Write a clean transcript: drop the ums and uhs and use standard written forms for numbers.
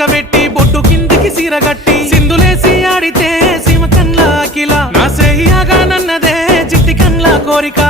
వంకబెట్టి బొట్టు కిందికి సీరగట్టి సింధులేసి ఆడితే సీమ కన్లా అఖిల నా సేహియాగా నన్నదే చిట్టి కన్లా కోరిక